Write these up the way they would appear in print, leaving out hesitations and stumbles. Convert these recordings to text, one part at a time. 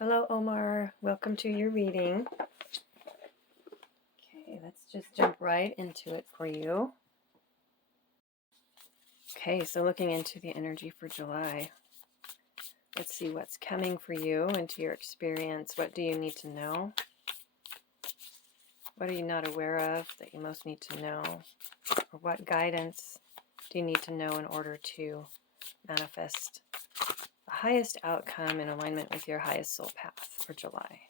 Hello, Omar. Welcome to your reading. Okay, let's just jump right into it for you. Okay, so looking into the energy for July. Let's see what's coming for you into your experience. What do you need to know? What are you not aware of that you most need to know? Or what guidance do you need to know in order to manifest the highest outcome in alignment with your highest soul path for July?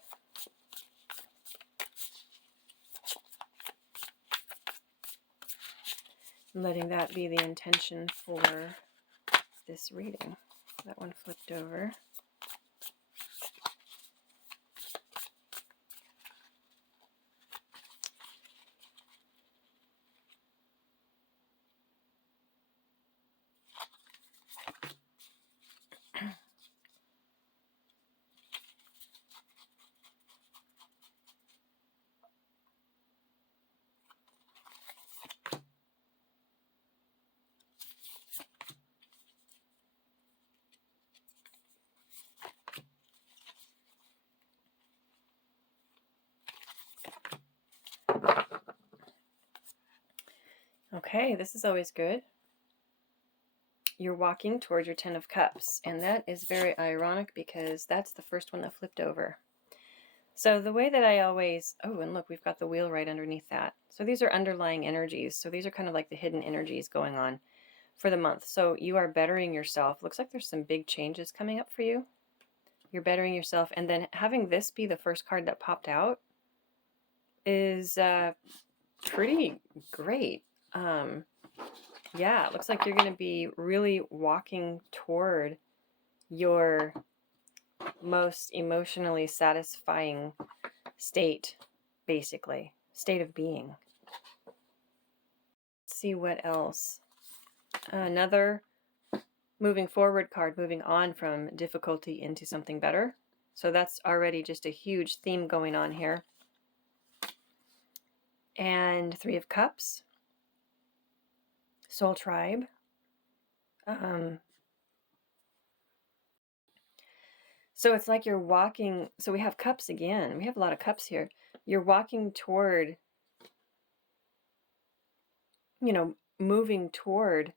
Letting that be the intention for this reading. That one flipped over. Okay, this is always good. You're walking toward your 10 of Cups, and that is very ironic because that's the first one that flipped over. So the way that I always, oh, and look, we've got the wheel right underneath that. So these are underlying energies. So these are kind of like the hidden energies going on for the month. So you are bettering yourself. Looks like there's some big changes coming up for you. You're bettering yourself. And then having this be the first card that popped out is pretty great. Yeah, it looks like you're going to be really walking toward your most emotionally satisfying state, basically, state of being. Let's see what else. Another moving forward card, moving on from difficulty into something better. So that's already just a huge theme going on here. And Three of Cups. Soul Tribe. So it's like you're walking, so we have cups again. We have a lot of cups here. You're walking toward, moving toward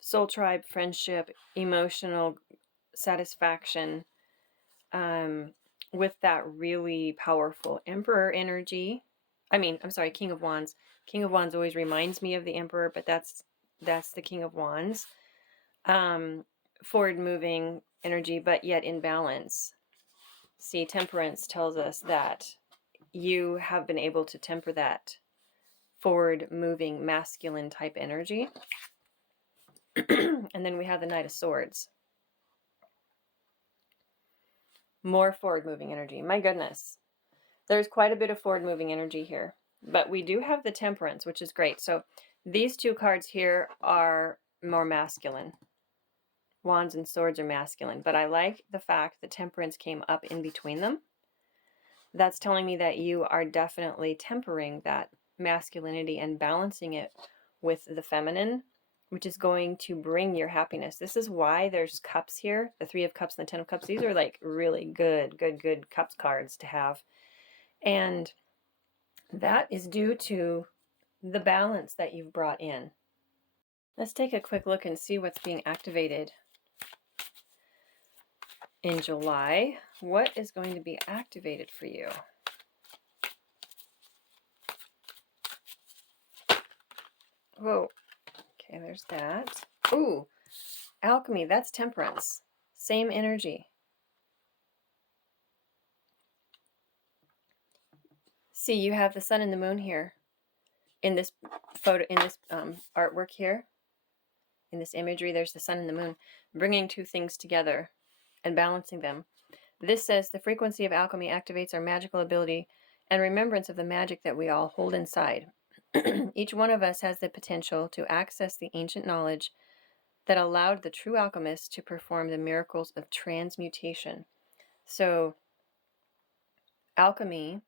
soul tribe, friendship, emotional satisfaction, with that really powerful Emperor energy. King of Wands. King of Wands always reminds me of the Emperor, but that's the King of Wands. Forward moving energy, but yet in balance. See, Temperance tells us that you have been able to temper that forward moving masculine type energy. And then we have the Knight of Swords. More forward moving energy. My goodness. There's quite a bit of forward moving energy here. But we do have the Temperance, which is great. So these two cards here are more masculine. Wands and Swords are masculine. But I like the fact that Temperance came up in between them. That's telling me that you are definitely tempering that masculinity and balancing it with the feminine, which is going to bring your happiness. This is why there's cups here, the Three of Cups and the 10 of Cups. These are like really good cups cards to have. And that is due to the balance that you've brought in. Let's take a quick look and see what's being activated in July. What is going to be activated for you? Whoa. Okay, there's that. Ooh, alchemy, that's Temperance. Same energy. See, you have the sun and the moon here in this photo, in this artwork here. In this imagery, there's the sun and the moon, bringing two things together and balancing them. This says the frequency of alchemy activates our magical ability and remembrance of the magic that we all hold inside. Each one of us has the potential to access the ancient knowledge that allowed the true alchemist to perform the miracles of transmutation. So, alchemy,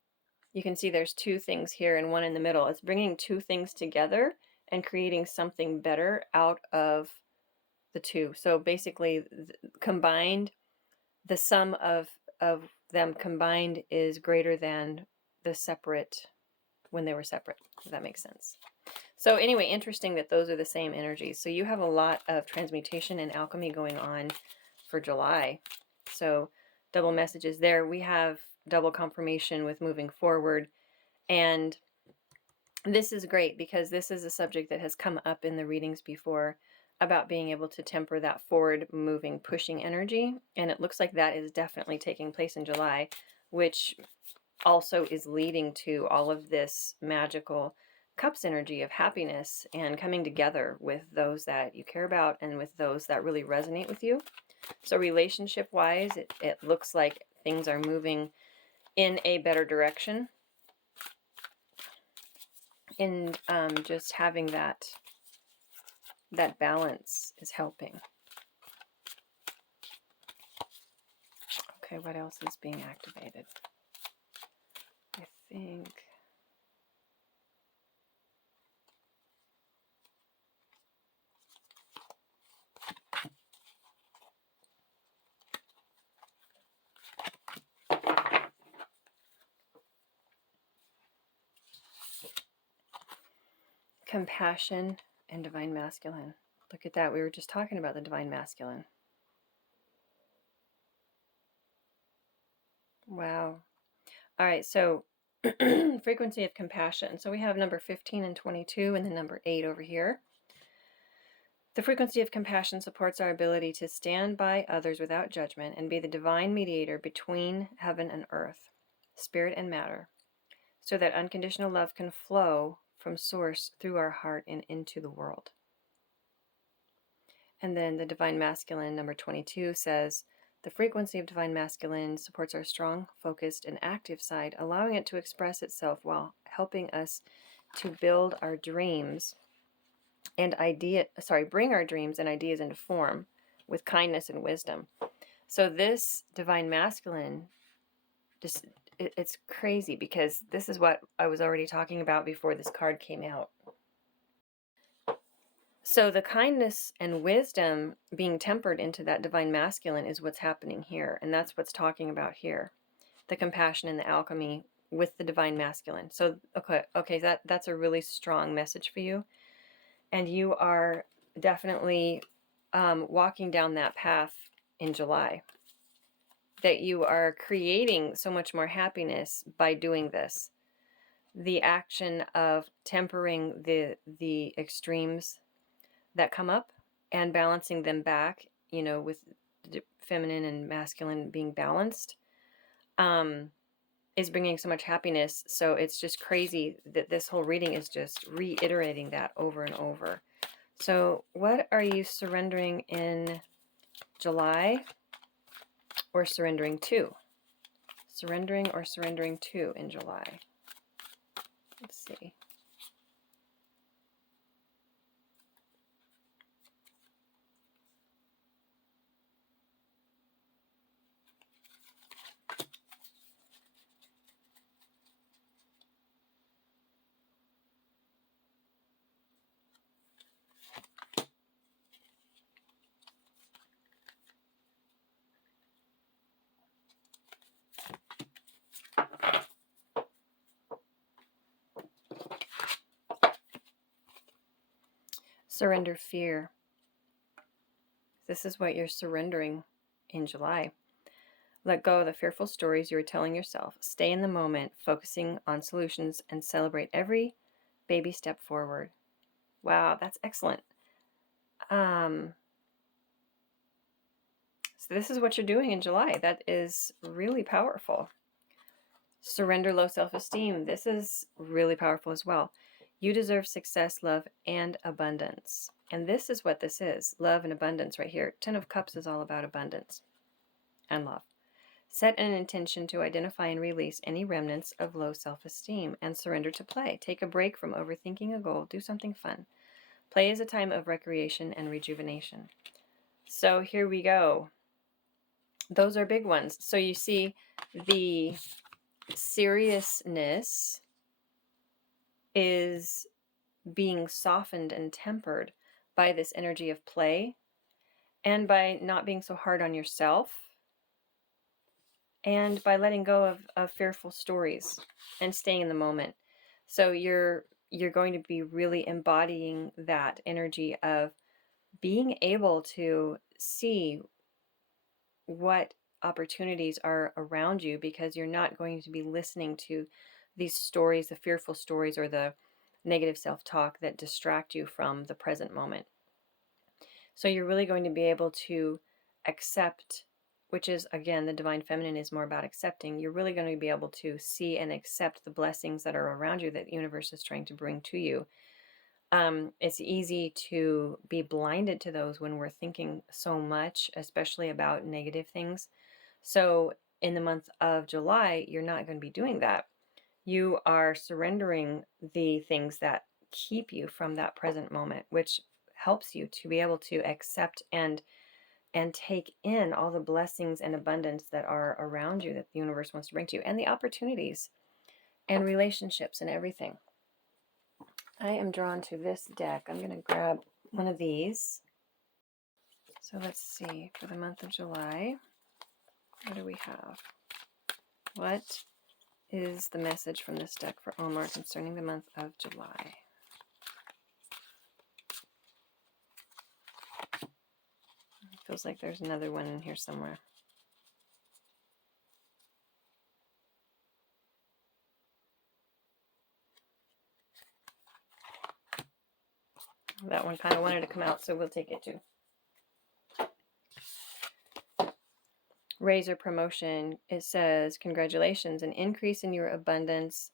you can see there's two things here and one in the middle. It's bringing two things together and creating something better out of the two. So basically, combined, the sum of of them combined is greater than the separate when they were separate, if that makes sense. So anyway, interesting that those are the same energies. So you have a lot of transmutation and alchemy going on for July. So double messages there. We have double confirmation with moving forward. And this is great because this is a subject that has come up in the readings before about being able to temper that forward moving, pushing energy. And it looks like that is definitely taking place in July, which also is leading to all of this magical cups energy of happiness and coming together with those that you care about and with those that really resonate with you. So relationship wise, it looks like things are moving in a better direction. And just having that balance is helping. Okay, what else is being activated? I think compassion and divine masculine. Look at that. We were just talking about the divine masculine. Wow. All right, so frequency of compassion. So we have number 15 and 22 and the number 8 over here. The frequency of compassion supports our ability to stand by others without judgment and be the divine mediator between heaven and earth, spirit and matter, so that unconditional love can flow from source through our heart and into the world. And then the divine masculine, number 22, says, the frequency of divine masculine supports our strong, focused, and active side, allowing it to express itself while helping us to build our dreams and bring our dreams and ideas into form with kindness and wisdom. So this divine masculine, it's crazy because this is what I was already talking about before this card came out. So the kindness and wisdom being tempered into that divine masculine is what's happening here. And that's what's talking about here. The compassion and the alchemy with the divine masculine. So, okay, that's a really strong message for you. And you are definitely walking down that path in July. That you are creating so much more happiness by doing this. The action of tempering the extremes that come up and balancing them back, with feminine and masculine being balanced, is bringing so much happiness. So it's just crazy that this whole reading is just reiterating that over and over. So what are you surrendering in July or surrendering to? Surrendering or surrendering to in July? Let's see. Surrender fear. This is what you're surrendering in July. Let go of the fearful stories you are telling yourself. Stay in the moment, focusing on solutions, and celebrate every baby step forward. Wow, that's excellent. So this is what you're doing in July. That is really powerful. Surrender low self-esteem. This is really powerful as well. You deserve success, love, and abundance. And this is what this is. Love and abundance right here. 10 of Cups is all about abundance and love. Set an intention to identify and release any remnants of low self-esteem and surrender to play. Take a break from overthinking a goal. Do something fun. Play is a time of recreation and rejuvenation. So here we go. Those are big ones. So you see the seriousness is being softened and tempered by this energy of play and by not being so hard on yourself and by letting go of fearful stories and staying in the moment. So you're going to be really embodying that energy of being able to see what opportunities are around you, because you're not going to be listening to these stories, the fearful stories or the negative self-talk that distract you from the present moment. So you're really going to be able to accept, which is, again, the divine feminine is more about accepting. You're really going to be able to see and accept the blessings that are around you that the universe is trying to bring to you. It's easy to be blinded to those when we're thinking so much, especially about negative things. So in the month of July, you're not going to be doing that. You are surrendering the things that keep you from that present moment, which helps you to be able to accept and take in all the blessings and abundance that are around you that the universe wants to bring to you, and the opportunities and relationships and everything. I am drawn to this deck. I'm going to grab one of these. So let's see, for the month of July, what do we have? What is the message from this deck for Omar concerning the month of July? It feels like there's another one in here somewhere. That one kind of wanted to come out, so we'll take it too. Raise or promotion, it says, congratulations, an increase in your abundance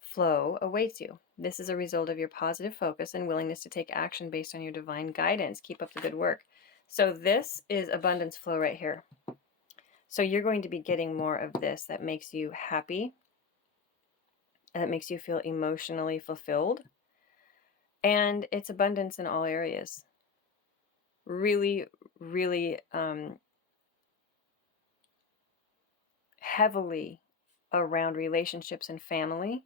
flow awaits you. This is a result of your positive focus and willingness to take action based on your divine guidance. Keep up the good work. So this is abundance flow right here. So you're going to be getting more of this that makes you happy, that makes you feel emotionally fulfilled. And it's abundance in all areas. Really, really heavily around relationships and family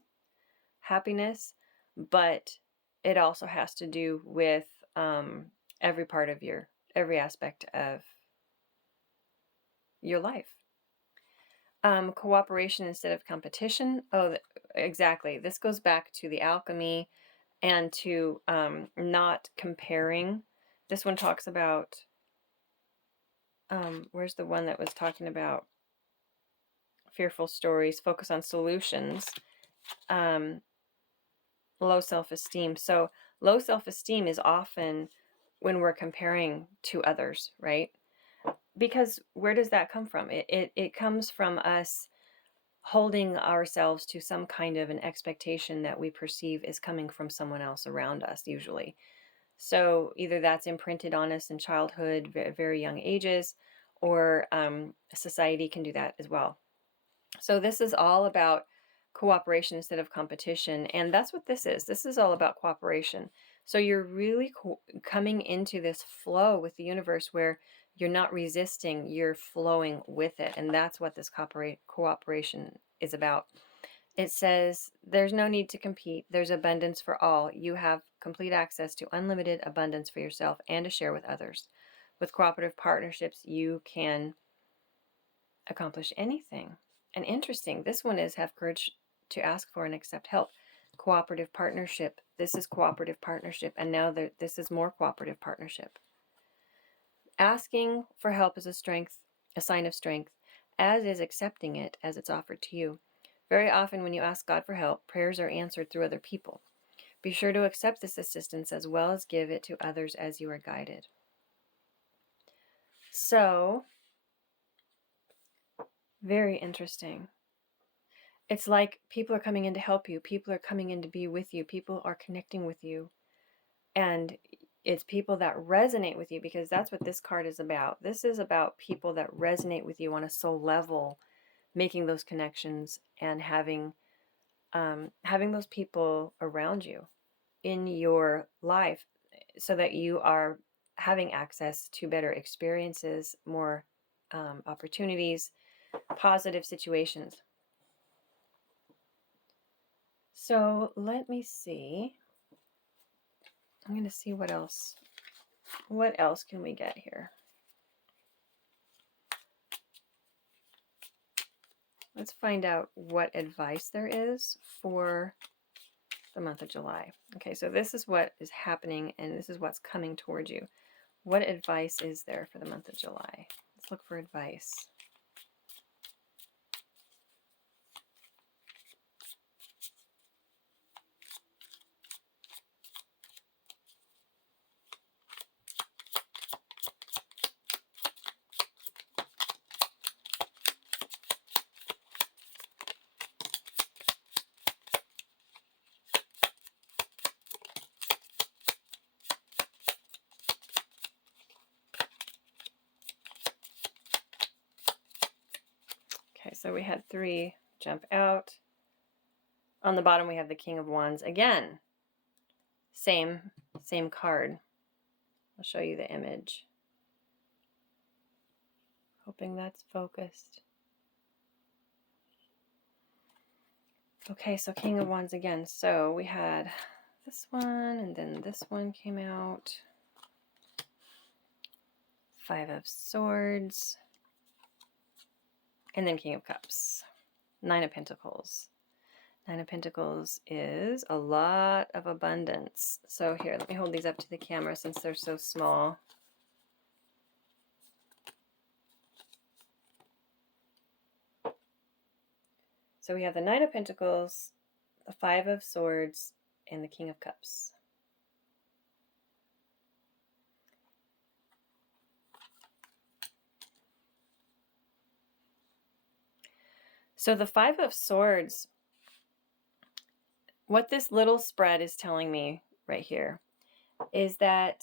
happiness, but it also has to do with every part of every aspect of your life. Cooperation instead of competition. Oh, exactly. This goes back to the alchemy and to not comparing. This one talks about, where's the one that was talking about fearful stories, focus on solutions, low self-esteem. So low self-esteem is often when we're comparing to others, right? Because where does that come from? It comes from us holding ourselves to some kind of an expectation that we perceive is coming from someone else around us, usually. So either that's imprinted on us in childhood, very young ages, or society can do that as well. So this is all about cooperation instead of competition, and that's what this is. This is all about cooperation. So you're really coming into this flow with the universe where you're not resisting, you're flowing with it, and that's what this cooperation is about. It says there's no need to compete. There's abundance for all. You have complete access to unlimited abundance for yourself and to share with others. With cooperative partnerships, you can accomplish anything. And interesting, this one is have courage to ask for and accept help. Cooperative partnership. This is cooperative partnership. And now this is more cooperative partnership. Asking for help is a sign of strength, as is accepting it as it's offered to you. Very often when you ask God for help, prayers are answered through other people. Be sure to accept this assistance as well as give it to others as you are guided. So, very interesting. It's like people are coming in to help you. People are coming in to be with you. People are connecting with you. And it's people that resonate with you, because that's what this card is about. This is about people that resonate with you on a soul level, making those connections and having those people around you in your life so that you are having access to better experiences, more opportunities, positive situations. So let me see. I'm going to see what else. What else can we get here? Let's find out what advice there is for the month of July. Okay, so this is what is happening and this is what's coming towards you. What advice is there for the month of July? Let's look for advice. Okay, so we had 3 jump out. On the bottom we have the King of Wands. Again, same card. I'll show you the image. Hoping that's focused. Okay, so King of Wands again. So we had this one, and then this one came out. 5 of Swords. And then King of Cups. 9 of Pentacles. 9 of Pentacles is a lot of abundance. So here, let me hold these up to the camera since they're so small. So we have the 9 of Pentacles, the 5 of Swords, and the King of Cups. So the 5 of Swords, what this little spread is telling me right here is that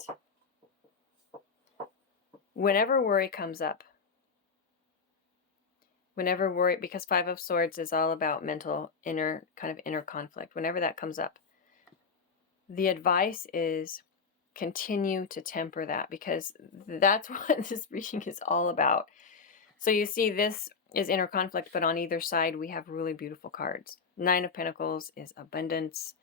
whenever worry comes up, whenever worry, because 5 of Swords is all about mental, inner conflict, whenever that comes up, the advice is continue to temper that, because that's what this reading is all about. So you see, this is inner conflict, but on either side we have really beautiful cards. 9 of Pentacles is abundance,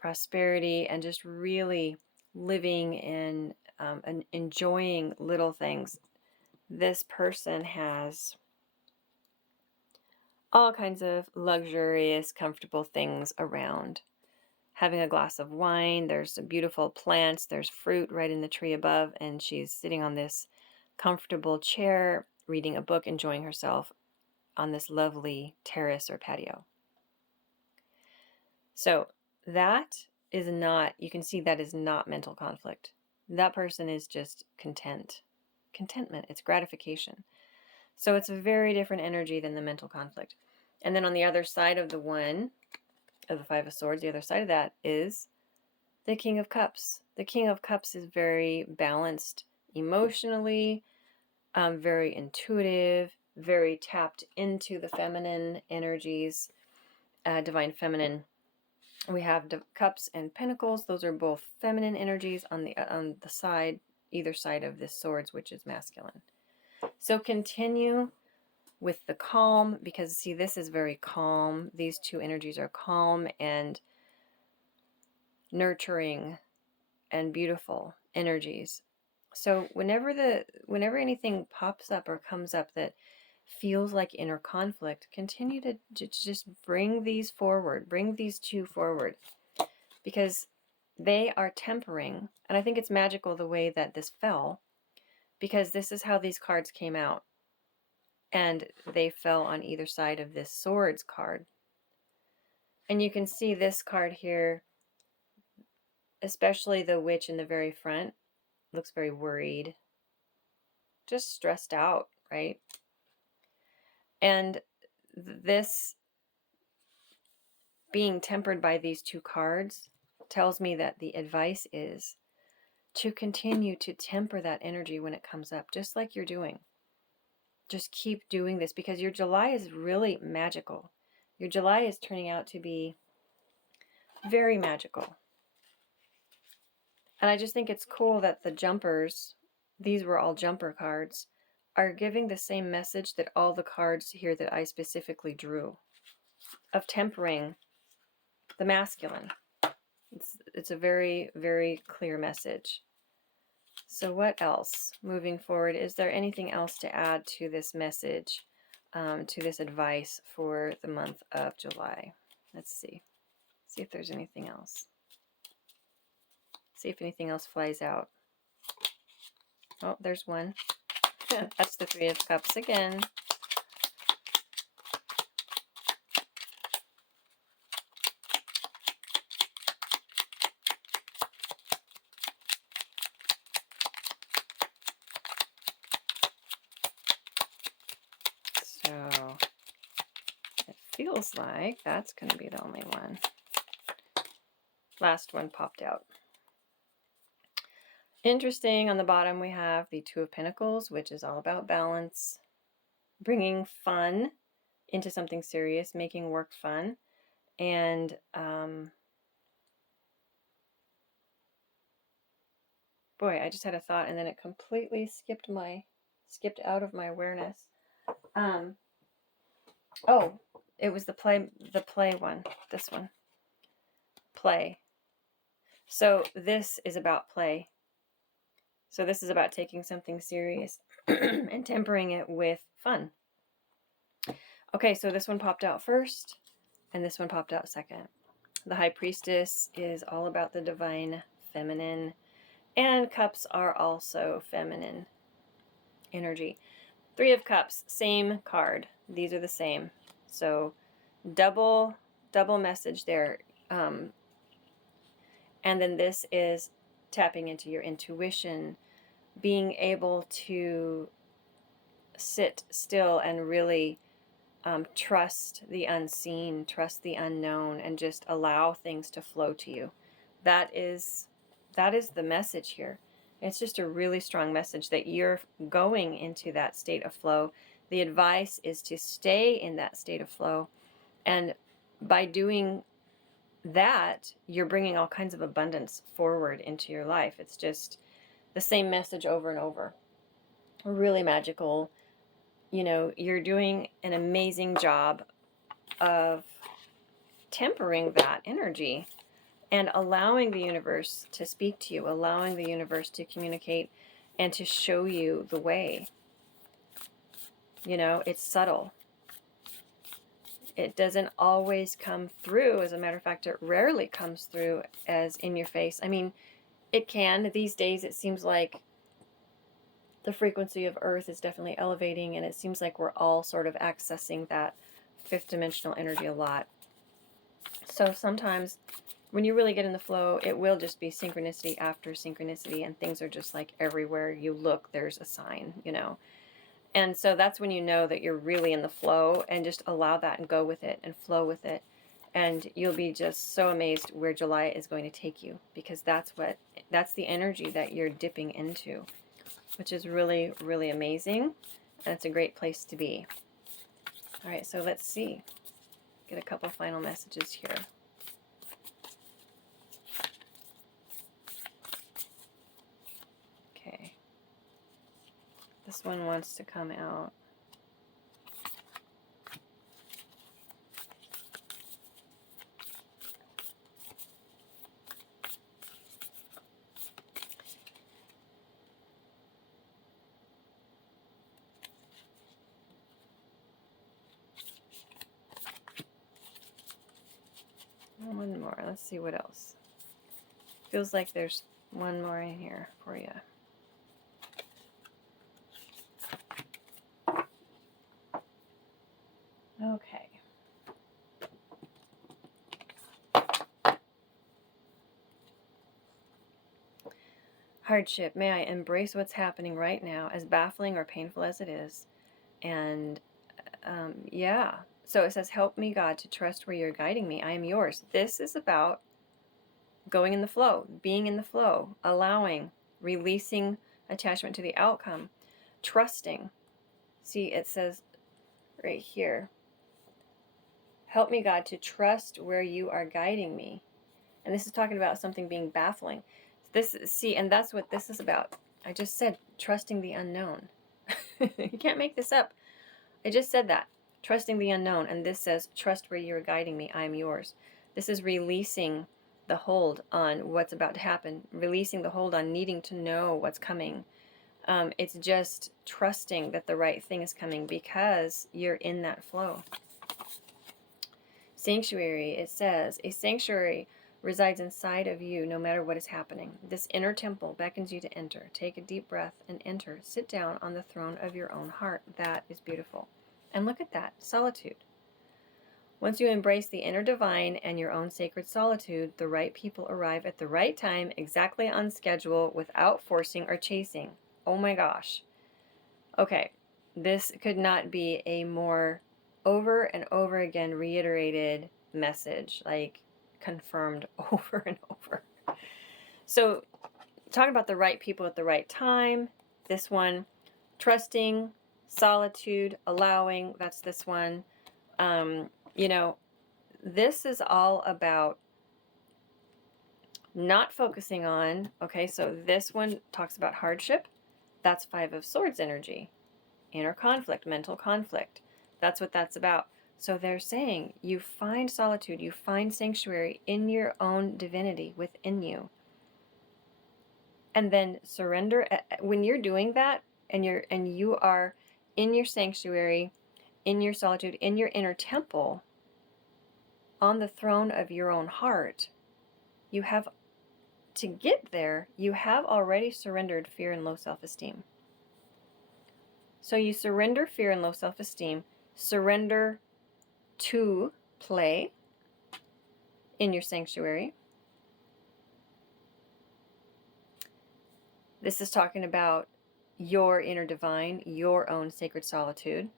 prosperity, and just really living in and enjoying little things. This person has all kinds of luxurious, comfortable things around. Having a glass of wine, there's some beautiful plants, there's fruit right in the tree above, and she's sitting on this comfortable chair, reading a book, enjoying herself on this lovely terrace or patio. So that is not, you can see that is not mental conflict. That person is just content. Contentment, it's gratification. So it's a very different energy than the mental conflict. And then on the other side of the one, of the 5 of Swords, the other side of that is the King of Cups. The King of Cups is very balanced emotionally, very intuitive, very tapped into the feminine energies, divine feminine. We have Cups and Pentacles. Those are both feminine energies on the side, either side of this Swords, which is masculine. So continue with the calm, because see, this is very calm. These two energies are calm and nurturing and beautiful energies. So whenever anything pops up or comes up that feels like inner conflict, continue to just bring these forward, bring these two forward, because they are tempering. And I think it's magical the way that this fell, because this is how these cards came out. And they fell on either side of this Swords card. And you can see this card here, especially the Witch in the very front, looks very worried, just stressed out, right? And this being tempered by these two cards tells me that the advice is to continue to temper that energy when it comes up, just like you're doing. Just keep doing this, because your July is really magical. Your July is turning out to be very magical. And I just think it's cool that the jumpers, these were all jumper cards, are giving the same message that all the cards here that I specifically drew, of tempering the masculine. It's a very, very clear message. So what else moving forward? Is there anything else to add to this message to this advice for the month of July. Let's see. See if there's anything else. See if anything else flies out. Oh, there's one. That's the Three of Cups again. So it feels like that's going to be the only one. Last one popped out. Interesting, on the bottom we have the Two of Pentacles, which is all about balance, bringing fun into something serious, making work fun. And boy, I just had a thought and then it completely skipped out of my awareness. Oh, it was the play one, this one. Play. So this is about play. So this is about taking something serious and tempering it with fun. Okay, so this one popped out first and this one popped out second. The High Priestess is all about the divine feminine, and cups are also feminine energy. Three of Cups, same card. These are the same. So double message there. And then this is tapping into your intuition, being able to sit still and really trust the unseen, trust the unknown, and just allow things to flow to you. That is the message here. It's just a really strong message that you're going into that state of flow. The advice is to stay in that state of flow. And by doing that, you're bringing all kinds of abundance forward into your life. It's just the same message over and over. Really magical. You know, you're doing an amazing job of tempering that energy and allowing the universe to speak to you, allowing the universe to communicate and to show you the way. You know, it's subtle. It doesn't always come through. As a matter of fact, it rarely comes through as in your face. I mean, it can. These days, it seems like the frequency of Earth is definitely elevating, and it seems like we're all sort of accessing that fifth dimensional energy a lot. So sometimes when you really get in the flow, it will just be synchronicity after synchronicity, and things are just like everywhere you look, there's a sign, you know. And so that's when you know that you're really in the flow, and just allow that and go with it and flow with it. And you'll be just so amazed where July is going to take you, because that's the energy that you're dipping into, which is really, really amazing. And it's a great place to be. All right, so let's see. Get a couple final messages here. Okay. This one wants to come out. One more. Let's see what else. Feels like there's one more in here for you. Okay. Hardship. May I embrace what's happening right now, as baffling or painful as it is. And yeah. So it says, help me, God, to trust where you're guiding me. I am yours. This is about going in the flow, being in the flow, allowing, releasing attachment to the outcome, trusting. See, it says right here, help me, God, to trust where you are guiding me. And this is talking about something being baffling. See, and that's what this is about. I just said trusting the unknown. You can't make this up. I just said that. Trusting the unknown. And this says, trust where you're guiding me. I am yours. This is releasing the hold on what's about to happen. Releasing the hold on needing to know what's coming. It's just trusting that the right thing is coming because you're in that flow. Sanctuary, it says, a sanctuary resides inside of you no matter what is happening. This inner temple beckons you to enter. Take a deep breath and enter. Sit down on the throne of your own heart. That is beautiful. And look at that, solitude. Once you embrace the inner divine and your own sacred solitude, the right people arrive at the right time, exactly on schedule, without forcing or chasing. Oh my gosh. Okay, this could not be a more over and over again reiterated message, like confirmed over and over. So, talking about the right people at the right time, this one, trusting, solitude, allowing, that's this one. You know, this is all about not focusing on, okay, so this one talks about hardship. That's Five of Swords energy. Inner conflict, mental conflict. That's what that's about. So they're saying you find solitude, you find sanctuary in your own divinity within you. And then surrender. When you're doing that and you are in your sanctuary, in your solitude, in your inner temple, on the throne of your own heart, you have to get there, you have already surrendered fear and low self-esteem. So you surrender fear and low self-esteem, surrender to play in your sanctuary. This is talking about your inner divine, your own sacred solitude,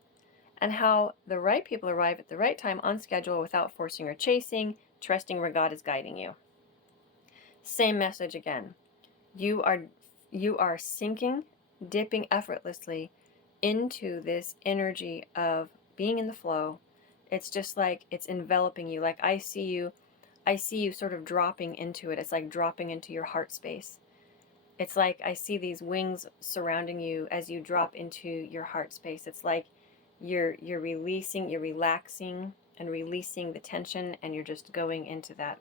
and how the right people arrive at the right time on schedule without forcing or chasing, trusting where God is guiding you. Same message again. You are sinking, dipping effortlessly into this energy of being in the flow. It's just like it's enveloping you. Like I see you sort of dropping into it. It's like dropping into your heart space. It's like I see these wings surrounding you as you drop into your heart space. It's like you're releasing, you're relaxing and releasing the tension, and you're just going into that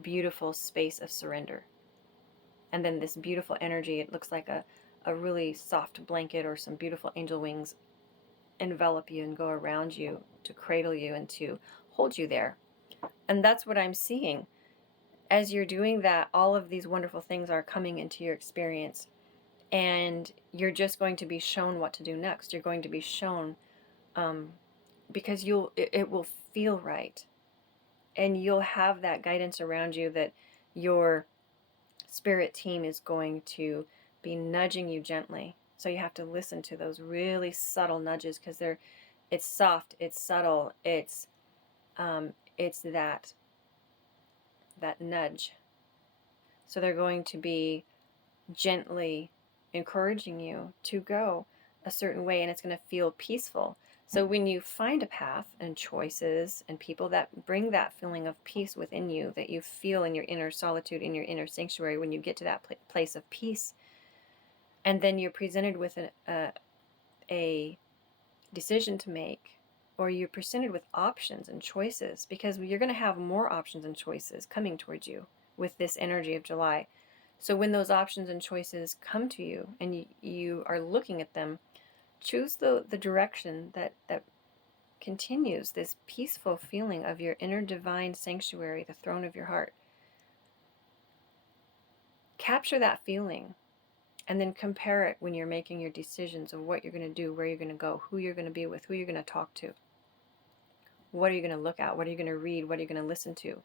beautiful space of surrender. And then this beautiful energy, it looks like a really soft blanket or some beautiful angel wings envelop you and go around you to cradle you and to hold you there. And that's what I'm seeing. As you're doing that, all of these wonderful things are coming into your experience. And you're just going to be shown what to do next. You're going to be shown because it will feel right. And you'll have that guidance around you that your spirit team is going to be nudging you gently. So you have to listen to those really subtle nudges because it's soft, it's subtle, it's that nudge. So they're going to be gently encouraging you to go a certain way, and it's going to feel peaceful. So when you find a path and choices and people that bring that feeling of peace within you, that you feel in your inner solitude, in your inner sanctuary, when you get to that place of peace, and then you're presented with a decision to make, or you're presented with options and choices, because you're going to have more options and choices coming towards you with this energy of July. So when those options and choices come to you and you are looking at them, choose the direction that continues this peaceful feeling of your inner divine sanctuary, the throne of your heart. Capture that feeling and then compare it when you're making your decisions of what you're going to do, where you're going to go, who you're going to be with, who you're going to talk to. What are you going to look at? What are you going to read? What are you going to listen to?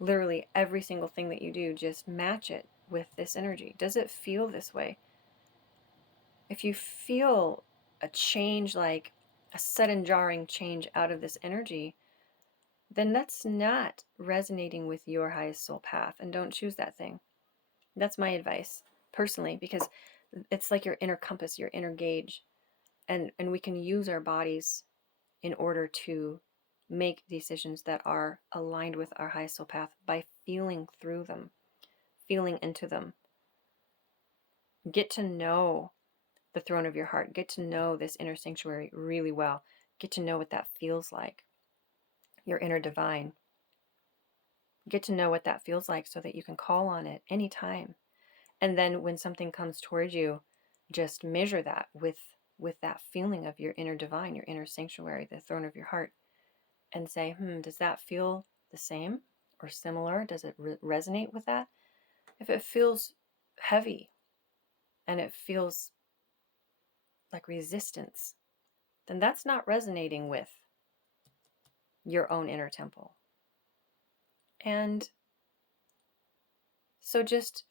Literally every single thing that you do, just match it with this energy. Does it feel this way? If you feel a change, like a sudden jarring change out of this energy, then that's not resonating with your highest soul path, and don't choose that thing. That's my advice personally, because it's like your inner compass, your inner gauge, and we can use our bodies in order to make decisions that are aligned with our highest soul path by feeling through them, feeling into them. Get to know the throne of your heart. Get to know this inner sanctuary really well. Get to know what that feels like. Your inner divine. Get to know what that feels like so that you can call on it anytime. And then when something comes towards you, just measure that with that feeling of your inner divine, your inner sanctuary, the throne of your heart, and say, does that feel the same or similar? Does it resonate with that? If it feels heavy and it feels like resistance, then that's not resonating with your own inner temple. And so just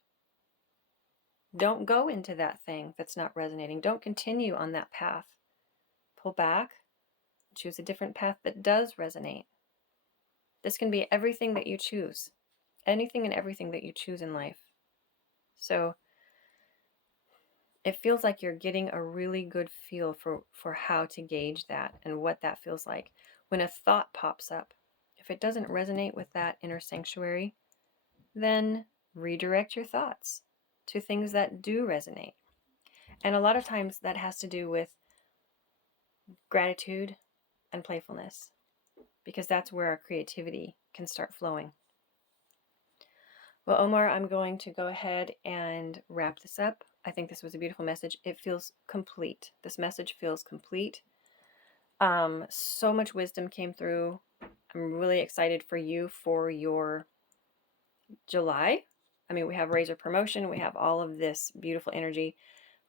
don't go into that thing that's not resonating. Don't continue on that path. Pull back, choose a different path that does resonate. This can be everything that you choose, anything and everything that you choose in life. So it feels like you're getting a really good feel for how to gauge that and what that feels like. When a thought pops up, if it doesn't resonate with that inner sanctuary, then redirect your thoughts to things that do resonate. And a lot of times that has to do with gratitude and playfulness, because that's where our creativity can start flowing. Well, Omar, I'm going to go ahead and wrap this up. I think this was a beautiful message. It feels complete. This message feels complete. So much wisdom came through. I'm really excited for you for your July. I mean, we have Raise or Promotion. We have all of this beautiful energy.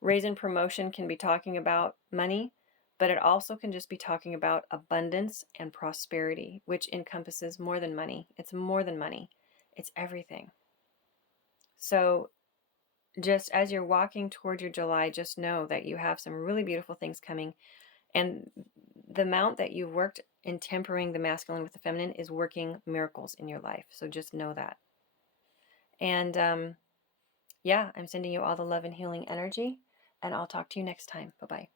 Raise and Promotion can be talking about money, but it also can just be talking about abundance and prosperity, which encompasses more than money. It's more than money. It's everything. So just as you're walking toward your July, just know that you have some really beautiful things coming. And the amount that you've worked in tempering the masculine with the feminine is working miracles in your life. So just know that. And yeah, I'm sending you all the love and healing energy. And I'll talk to you next time. Bye-bye.